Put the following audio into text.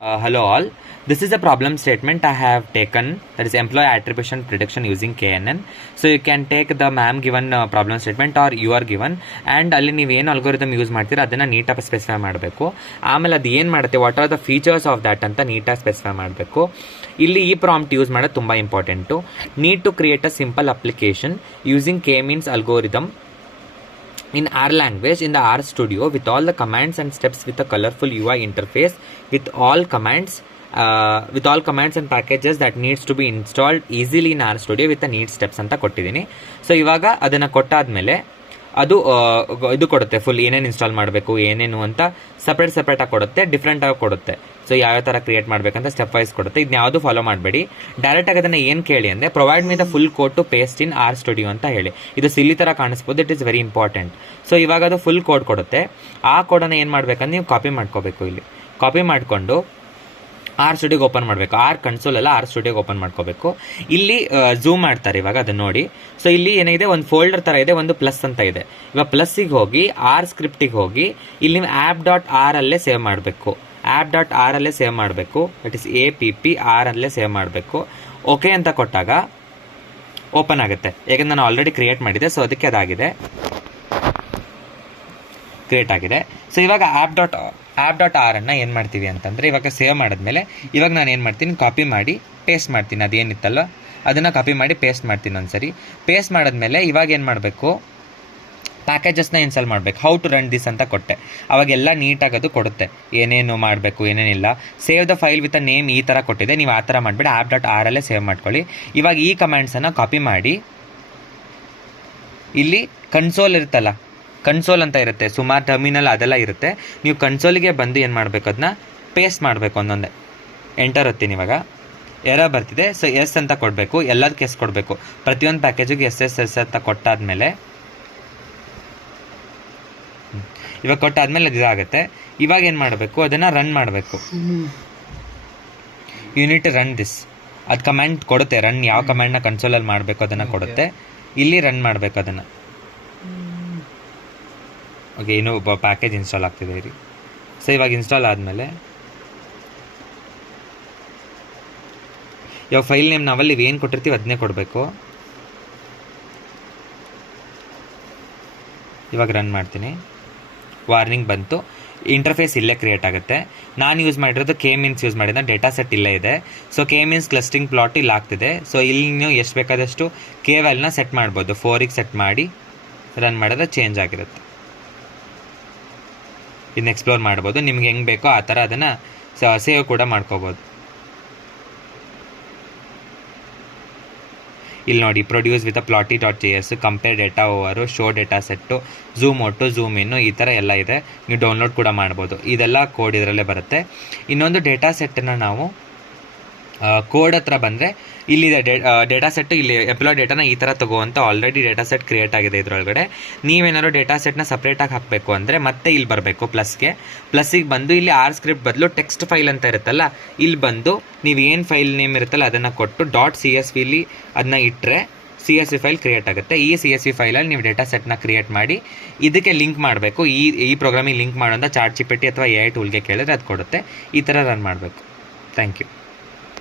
Hello all. This is a problem statement I have taken, that is employee attribution prediction using KNN. So you can take the ma'am given problem statement or you are given and ಅಲ್ಲಿ ನೀವು ಏನು algorithm use ಮಾಡ್ತೀರಾ ಅದನ್ನು ನೀಟಾಗಿ specify ಮಾಡಬೇಕು. ಆಮೇಲೆ ಅದು ಏನು ಮಾಡುತ್ತೆ, what are the features of that ಅಂತ ನೀಟಾಗಿ ಸ್ಪೆಸಿಫೈ ಮಾಡಬೇಕು. ಇಲ್ಲಿ ಈ ಪ್ರಾಂಪ್ಟ್ ಯೂಸ್ ಮಾಡೋದು ತುಂಬ important. Need to create a simple application using K means algorithm in R language in the R studio with all the commands and steps with a colorful UI interface with all commands and packages that needs to be installed easily in R studio with the need steps ಅಂತ ಕೊಟ್ಟಿದ್ದೀನಿ. So ಇವಾಗ ಅದನ್ನು ಕೊಟ್ಟಾದ್ಮೇಲೆ ಅದು ಇದು ಕೊಡುತ್ತೆ, full ಏನೇನು install ಮಾಡಬೇಕು ಏನೇನು ಅಂತ ಸಪ್ರೇಟಾಗಿ ಕೊಡುತ್ತೆ, ಡಿಫ್ರೆಂಟಾಗಿ ಕೊಡುತ್ತೆ. ಸೊ ಯಾವ ಥರ ಕ್ರಿಯೇಟ್ ಮಾಡಬೇಕಂತ ಸ್ಟೆಪ್ ವೈಸ್ ಕೊಡುತ್ತೆ. ಇದನ್ನ ಯಾವುದು ಫಾಲೋ ಮಾಡಬೇಡಿ. ಡೈರೆಕ್ಟಾಗಿ ಅದನ್ನು ಏನು ಕೇಳಿ ಅಂದರೆ provide me the full code to paste in R studio ಅಂತ ಹೇಳಿ. ಇದು ಸಿಲ್ಲಿ ಥರ ಕಾಣಿಸ್ಬೋದು, it is very important. So ಇವಾಗ ಅದು ಫುಲ್ ಕೋಡ್ ಕೊಡುತ್ತೆ. ಆ ಕೋಡನ್ನು ಏನು ಮಾಡಬೇಕಂದ್ರೆ ನೀವು ಕಾಪಿ ಮಾಡ್ಕೋಬೇಕು. ಇಲ್ಲಿ ಕಾಪಿ ಮಾಡಿಕೊಂಡು ಆರ್ ಸ್ಟುಡಿಯೋಗೆ ಓಪನ್ ಮಾಡಬೇಕು. ಆರ್ ಕನ್ಸೋಲ್ ಅಲ್ಲ, ಆರ್ ಸ್ಟುಡಿಯೋಗೆ ಓಪನ್ ಮಾಡ್ಕೋಬೇಕು. ಇಲ್ಲಿ ಝೂಮ್ ಮಾಡ್ತಾರೆ ಇವಾಗ ಅದನ್ನು ನೋಡಿ. ಸೊ ಇಲ್ಲಿ ಏನಿದೆ, ಒಂದು ಫೋಲ್ಡರ್ ಥರ ಇದೆ, ಒಂದು ಪ್ಲಸ್ ಅಂತ ಇದೆ. ಇವಾಗ ಪ್ಲಸ್ಸಿಗೆ ಹೋಗಿ ಆರ್ ಸ್ಕ್ರಿಪ್ಟಿಗೆ ಹೋಗಿ ಇಲ್ಲಿ ನೀವು ಆ್ಯಪ್ ಡಾಟ್ ಆರ್ ಅಲ್ಲೇ ಸೇವ್ ಮಾಡಬೇಕು. ಆ್ಯಪ್ ಡಾಟ್ ಆರ್ ಅಲ್ಲೇ ಸೇವ್ ಮಾಡಬೇಕು. ದಟ್ ಇಸ್ APP ಅಲ್ಲೇ ಸೇವ್ ಮಾಡಬೇಕು. ಓಕೆ ಅಂತ ಕೊಟ್ಟಾಗ ಓಪನ್ ಆಗುತ್ತೆ. ಯಾಕಂದ್ರೆ ನಾನು ಆಲ್ರೆಡಿ ಕ್ರಿಯೇಟ್ ಮಾಡಿದೆ, ಸೊ ಅದಕ್ಕೆ ಅದಾಗಿದೆ, ಕ್ರಿಯೇಟ್ ಆಗಿದೆ. ಸೊ ಇವಾಗ ಆ್ಯಪ್ ಡಾಟ್ ಆರ್ ಅನ್ನು ಏನು ಮಾಡ್ತೀವಿ ಅಂತಂದರೆ, ಇವಾಗ ಸೇವ್ ಮಾಡಿದ್ಮೇಲೆ ಇವಾಗ ನಾನು ಏನು ಮಾಡ್ತೀನಿ, ಕಾಪಿ ಮಾಡಿ ಪೇಸ್ಟ್ ಮಾಡ್ತೀನಿ. ಅದೇನಿತ್ತಲ್ಲ ಅದನ್ನು ಕಾಪಿ ಮಾಡಿ ಪೇಸ್ಟ್ ಮಾಡ್ತೀನಿ ಒಂದ್ಸರಿ. ಪೇಸ್ಟ್ ಮಾಡಿದ್ಮೇಲೆ ಇವಾಗ ಏನು ಮಾಡಬೇಕು, ಪ್ಯಾಕೇಜಸ್ನ ಇನ್ಸ್ಟಾಲ್ ಮಾಡಬೇಕು. ಹೌ ಟು ರನ್ ದಿಸ್ ಅಂತ ಕೊಟ್ಟೆ. ಅವಾಗೆಲ್ಲ ನೀಟಾಗಿ ಅದು ಕೊಡುತ್ತೆ, ಏನೇನು ಮಾಡಬೇಕು ಏನೇನಿಲ್ಲ. Save the file with a name ಈ ಥರ ಕೊಟ್ಟಿದೆ. ನೀವು ಆ ಥರ ಮಾಡಿಬಿಡಿ, ಆ್ಯಪ್ ಡಾಟ್ ಆರ್ ಅಲ್ಲೇ ಸೇವ್ ಮಾಡ್ಕೊಳ್ಳಿ. ಇವಾಗ ಈ ಕಮೆಂಟ್ಸನ್ನು ಕಾಪಿ ಮಾಡಿ ಇಲ್ಲಿ ಕನ್ಸೋಲ್ ಇರುತ್ತಲ್ಲ, ಕನ್ಸೋಲ್ ಅಂತ ಇರುತ್ತೆ, ಸುಮಾರು ಟರ್ಮಿನಲ್ ಅದೆಲ್ಲ ಇರುತ್ತೆ. ನೀವು ಕನ್ಸೋಲಿಗೆ ಬಂದು ಏನು ಮಾಡಬೇಕು, ಅದನ್ನ ಪೇಸ್ಟ್ ಮಾಡಬೇಕು. ಒಂದೊಂದೇ ಎಂಟರ್ ಒತ್ತೀನಿ. ಇವಾಗ ಎರರ್ ಬರ್ತಿದೆ, ಸೊ ಎಸ್ ಅಂತ ಕೊಡಬೇಕು. ಎಲ್ಲದಕ್ಕೆ ಎಸ್ ಕೊಡಬೇಕು. ಪ್ರತಿಯೊಂದು ಪ್ಯಾಕೇಜಿಗೆ ಎಸ್ ಅಂತ ಕೊಟ್ಟಾದ್ಮೇಲೆ ಇವಾಗ ಕೊಟ್ಟಾದ್ಮೇಲೆ ಅದು ಇದಾಗುತ್ತೆ. ಇವಾಗ ಏನು ಮಾಡಬೇಕು, ಅದನ್ನು ರನ್ ಮಾಡಬೇಕು. ಯೂನಿಟ್ ರನ್ ದಿಸ್, ಅದು ಕಮ್ಯಾಂಡ್ ಕೊಡುತ್ತೆ. ರನ್ ಯಾವ ಕಮ್ಯಾಂಡ್ನ ಕನ್ಸೋಲಲ್ಲಿ ಮಾಡಬೇಕು ಅದನ್ನು ಕೊಡುತ್ತೆ. ಇಲ್ಲಿ ರನ್ ಮಾಡಬೇಕು ಅದನ್ನು. ಓಕೆ, ಇನ್ನೂ ಪ್ಯಾಕೇಜ್ ಇನ್ಸ್ಟಾಲ್ ಆಗ್ತಿದೆ ರೀ. ಸೊ ಇವಾಗ ಇನ್ಸ್ಟಾಲ್ ಆದಮೇಲೆ ಇವಾಗ ಫೈಲ್ ನೇಮ್ ನಾವಲ್ಲಿ ಏನು ಕೊಟ್ಟಿರ್ತೀವಿ ಅದನ್ನೇ ಕೊಡಬೇಕು. ಇವಾಗ ರನ್ ಮಾಡ್ತೀನಿ. ವಾರ್ನಿಂಗ್ ಬಂತು, ಇಂಟರ್ಫೇಸ್ ಇಲ್ಲೇ ಕ್ರಿಯೇಟ್ ಆಗುತ್ತೆ. ನಾನು ಯೂಸ್ ಮಾಡಿರೋದು K means ಯೂಸ್ ಮಾಡಿದ, ಡೇಟಾ ಸೆಟ್ ಇಲ್ಲೇ ಇದೆ. So K means clustering plot ಇಲ್ಲಿ ಆಗ್ತಿದೆ. ಸೊ ಇಲ್ಲಿ ನೀವು ಎಷ್ಟು ಬೇಕಾದಷ್ಟು K ವ್ಯಾಲ್ಯೂನ ಸೆಟ್ ಮಾಡ್ಬೋದು. 4ಗೆ ಸೆಟ್ ಮಾಡಿ ರನ್ ಮಾಡಿದ್ರೆ ಚೇಂಜ್ ಆಗಿರುತ್ತೆ. ಇನ್ನು ಎಕ್ಸ್ಪ್ಲೋರ್ ಮಾಡ್ಬೋದು, ನಿಮ್ಗೆ ಹೆಂಗೆ ಬೇಕೋ ಆ ಥರ ಅದನ್ನು ಸೇವ್ ಕೂಡ ಮಾಡ್ಕೋಬೋದು. ಇಲ್ಲಿ ನೋಡಿ, produce with plotly .js, compare data over, show data set, zoom out, zoom in, ಈ ಥರ ಎಲ್ಲ ಇದೆ. ನೀವು ಡೌನ್ಲೋಡ್ ಕೂಡ ಮಾಡ್ಬೋದು. ಇದೆಲ್ಲ ಕೋಡ್ ಇದರಲ್ಲೇ ಬರುತ್ತೆ. ಇನ್ನೊಂದು ಡೇಟಾ ಸೆಟ್ಟನ್ನು ನಾವು ಕೋಡ್ ಹತ್ರ ಬಂದರೆ ಇಲ್ಲಿದೆ ಡೇಟಾ ಸೆಟ್ಟು. ಇಲ್ಲಿ ಎಂಪ್ಲಾಯ್ ಡೇಟಾನ ಈ ಥರ ತಗೋವಂಥ ಆಲ್ರೆಡಿ ಡೇಟಾ ಸೆಟ್ ಕ್ರಿಯೇಟ್ ಆಗಿದೆ ಇದರೊಳಗಡೆ. ನೀವೇನಾದ್ರು ಡೇಟಾ ಸೆಟ್ನ ಸಪ್ರೇಟಾಗಿ ಹಾಕಬೇಕು ಅಂದರೆ ಮತ್ತೆ ಇಲ್ಲಿ ಬರಬೇಕು ಪ್ಲಸ್ಸಿಗೆ ಬಂದು ಇಲ್ಲಿ ಆರ್ ಸ್ಕ್ರಿಪ್ಟ್ ಬದಲು ಟೆಕ್ಸ್ಟ್ ಫೈಲ್ ಅಂತ ಇರುತ್ತಲ್ಲ, ಇಲ್ಲಿ ಬಂದು ನೀವು ಏನು ಫೈಲ್ ನೇಮ್ ಇರುತ್ತಲ್ಲ ಅದನ್ನು ಕೊಟ್ಟು .csvಲಿ ಅದನ್ನ ಇಟ್ಟರೆ CSV ಫೈಲ್ ಕ್ರಿಯೇಟ್ ಆಗುತ್ತೆ. ಈ CSV ಫೈಲಲ್ಲಿ ನೀವು ಡೇಟಾ ಸೆಟ್ನ ಕ್ರಿಯೇಟ್ ಮಾಡಿ ಇದಕ್ಕೆ ಲಿಂಕ್ ಮಾಡಬೇಕು. ಈ ಪ್ರೋಗ್ರಾಮಿಗೆ ಲಿಂಕ್ ಮಾಡೋಂಥ ಚಾಟ್ GPT ಅಥವಾ AI ಟೂಲ್ಗೆ ಕೇಳಿದ್ರೆ ಅದು ಕೊಡುತ್ತೆ. ಈ ಥರ ರನ್ ಮಾಡಬೇಕು. Thank you.